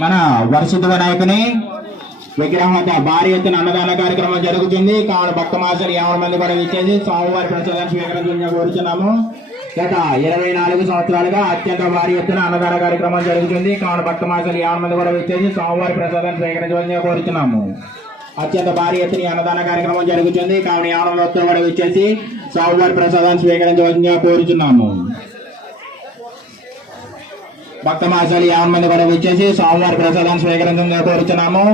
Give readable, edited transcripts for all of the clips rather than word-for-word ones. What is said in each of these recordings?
మన వరసిద్ధ వినాయకుని విగ్రహం వద్ద భారీ ఎత్తున అన్నదాన కార్యక్రమం జరుగుతుంది. కావున భక్త మాసాలు 50 మంది కూడా ఇచ్చేసి స్వామివారి ప్రసాదాన్ని స్వీకరించాలని కోరుచున్నాము. గత 24 సంవత్సరాలుగా అత్యంత భారీ ఎత్తున అన్నదాన కార్యక్రమం జరుగుతుంది. కావున భక్త మాసాలు 50 మంది కూడా ఇచ్చేసి స్వామివారి ప్రసాదాన్ని స్వీకరించాలని కోరుచున్నాము. అత్యంత భారీ ఎత్తున అన్నదాన కార్యక్రమం జరుగుతుంది. కావున 50 మంది కూడా ఇచ్చేసి స్వామివారి ప్రసాదాన్ని స్వీకరించాలని కోరుచున్నాము. భక్త మాసాలు 50 మంది కూడా ఇచ్చేసి స్వామివారి ప్రసాదాన్ని స్వీకరించాలని కోరుచున్నాము.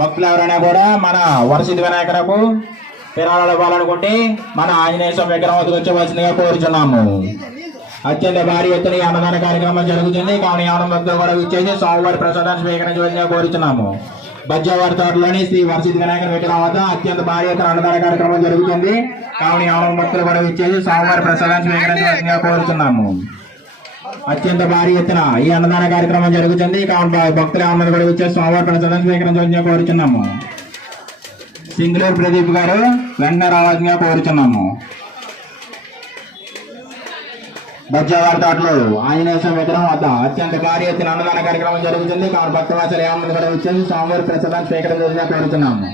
భక్తులు ఎవరైనా కూడా మన వరసిద్ధ వినాయకులకు విరాళాలు ఇవ్వాలనుకుంటే మన ఆంజనేయ స్వామి విగ్రహం వద్దకు వచ్చవలసిందిగా కోరుచున్నాము. అత్యంత భారీ ఎత్తున అన్నదాన కార్యక్రమం జరుగుతుంది. కావున 50 మంది కూడా ఇచ్చేసి స్వామివారి ప్రసాదాన్ని స్వీకరించవలసిందిగా కోరుచున్నాము. బజ్జావారి తోటలోని శ్రీ వరసిద్ధ వినాయకుని విగ్రహం వద్ద అత్యంత భారీ ఎత్తున అన్నదాన కార్యక్రమం జరుగుతుంది. కావున 50 భక్తులు కూడా ఇచ్చేసి స్వామివారి ప్రసాదాన్ని స్వీకరించవలసిందిగా కోరుచున్నాము. అత్యంత భారీ ఎత్తున ఈ అన్నదాన కార్యక్రమం జరుగుతుంది. కావున భక్తులు 50 మంది కూడా ఇచ్చేసి స్వామివారి ప్రసాదాన్ని స్వీకరించవలసిందిగా కోరుచున్నాము. సింగులూరు ప్రదీప్ గారు వెంటనే రావాల్సిందిగా కోరుచున్నాము. బజ్జావారి తోటలో ఆంజనేయ స్వామి విగ్రహం వద్ద అత్యంత భారీ ఎత్తున అన్నదాన కార్యక్రమం జరుగుతుంది. కావున భక్త వాసులు 50 మంది కూడా ఇచ్చేసి స్వామివారి ప్రసాదాన్ని స్వీకరించవలసిందిగా కోరుచున్నాము.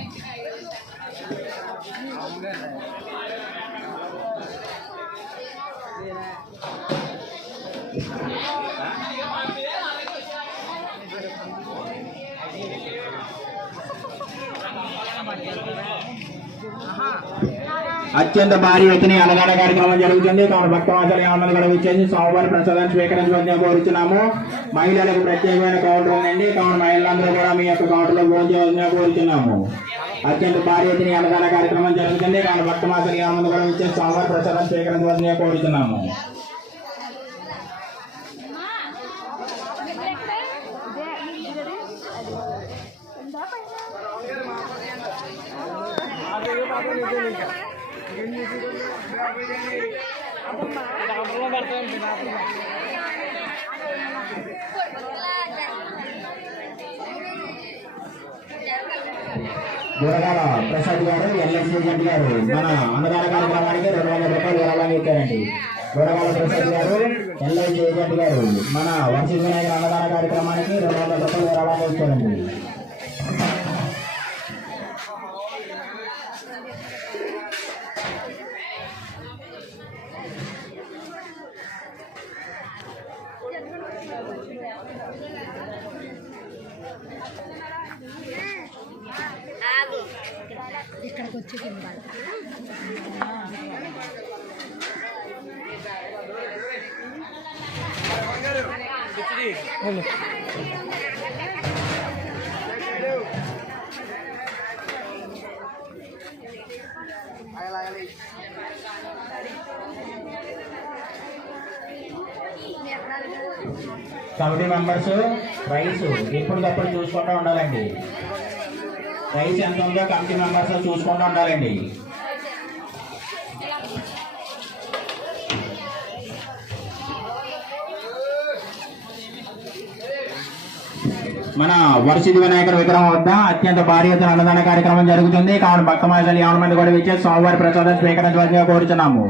అత్యంత భారీ ఎత్తున అన్నదాన కార్యక్రమం జరుగుతుంది. కావున భక్త వాసులు 50 మంది కూడా ఇచ్చేసి స్వామివారి ప్రసాదాన్ని స్వీకరించవలసిందిగా కోరుచున్నాము. మహిళలకు ప్రత్యేకమైన కౌంటర్ ఉందండి. కావున మహిళలందరూ కూడా మీ యొక్క కౌంటర్ లో భోజనం కోరుచున్నాము. అత్యంత భారీ ఎత్తున అన్నదాన కార్యక్రమం జరుగుతుంది. కావున భక్త వాసులు 50 మంది కూడా ఇచ్చేసి స్వామివారి ప్రసాదాన్ని స్వీకరించవలసిందిగా కోరుచున్నాము. దూరగాల ప్రసాద్ గారు ఎల్ఎస్ ఏజెంట్ గారు మన అన్నదాన కార్యక్రమానికి 200 రూపాయలు విరాళాలు ఇచ్చారండి. దూరగాల ప్రసాద్ గారు ఎల్ఎస్ ఏజెంట్ గారు మన వరసిద్ధ వినాయకుని అన్నదాన కార్యక్రమానికి 200 రూపాయలు విరాళాలు ఇచ్చారండి. ఇక్కడికి వచ్చి కమిటీ మెంబర్స్ రైస్ ఎప్పటికప్పుడు చూసుకుంటూ ఉండాలండి. రైస్ ఎంత ఉందో కమిటీ మెంబర్స్ చూసుకుంటూ ఉండాలండి. మన వరసిద్ధ వినాయకుడి విగ్రహం వద్ద అత్యంత భారీ ఎత్తున అన్నదాన కార్యక్రమం జరుగుతుంది. కావున భక్త మాసాలు 50 మంది కూడా ఇచ్చేసి స్వామివారి ప్రసాదాన్ని స్వీకరించవలసిందిగా కోరుచున్నాము.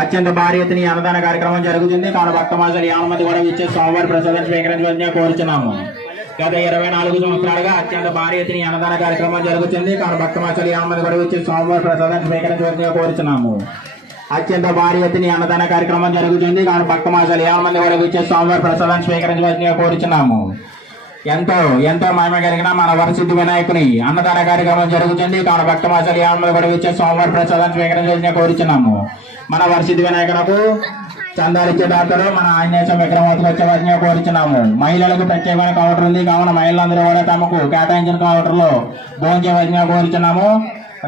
అత్యంత భారీ ఎత్తున అన్నదాన కార్యక్రమం జరుగుతుంది. కావున భక్త మాసాలు 50 మంది కూడా ఇచ్చేసి స్వామివారి ప్రసాదాన్ని స్వీకరించవలసిందిగా కోరుచున్నాము. గత 24 సంవత్సరాలుగా అత్యంత భారీ ఎత్తున అన్నదాన కార్యక్రమం జరుగుతుంది. కావున భక్త మాసాలు 50 మంది కూడా ఇచ్చేసి స్వామివారి ప్రసాదాన్ని స్వీకరించవలసిందిగా కోరుచున్నాము. అత్యంత భారీ ఎత్తున అన్నదాన కార్యక్రమం జరుగుతుంది. కావున భక్త మాసాలు 50 మంది కూడా ఇచ్చేసి స్వామివారి ప్రసాదాన్ని స్వీకరించవలసిందిగా కోరుచున్నాము. ఎంతో మహిమ కలిగిన మన వరసిద్ధ వినాయకుని అన్నదాన కార్యక్రమం జరుగుతుంది. కావున భక్త మాసాలు 50 మంది కూడా ఇచ్చేసి స్వామివారి ప్రసాదాన్ని స్వీకరించవలసిందిగా కోరుచున్నాము. మన వరసిద్ధ వినాయకునకు చందాలు ఇచ్చే దాతలు మన ఆంజనేయ స్వామి విగ్రహం వద్దకు వచ్చేవారిని కోరుచున్నాము. మహిళలకు ప్రత్యేకమైన కౌంటర్ ఉంది. కావున మహిళలందరూ కూడా తమకు కేటాయించిన కౌంటర్ లో భోజనం చేయవలసిందిగా కోరుచున్నాము.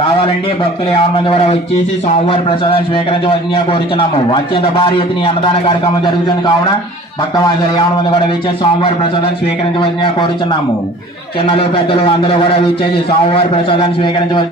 రావాలండి. భక్తులు 50 మంది కూడా వచ్చేసి స్వామివారి ప్రసాదాన్ని స్వీకరించవలసిందిగా కోరుచున్నాము. అత్యంత భారీ ఎత్తున అన్నదాన కార్యక్రమం జరుగుతుంది. కావున భక్త వాసులు 50 మంది కూడా వచ్చేసి స్వామివారి ప్రసాదాన్ని స్వీకరించవలసిందిగా కోరుచున్నాము. చిన్నలు పెద్దలు అందరూ కూడా వచ్చేసి స్వామివారి ప్రసాదాన్ని స్వీకరించవలసి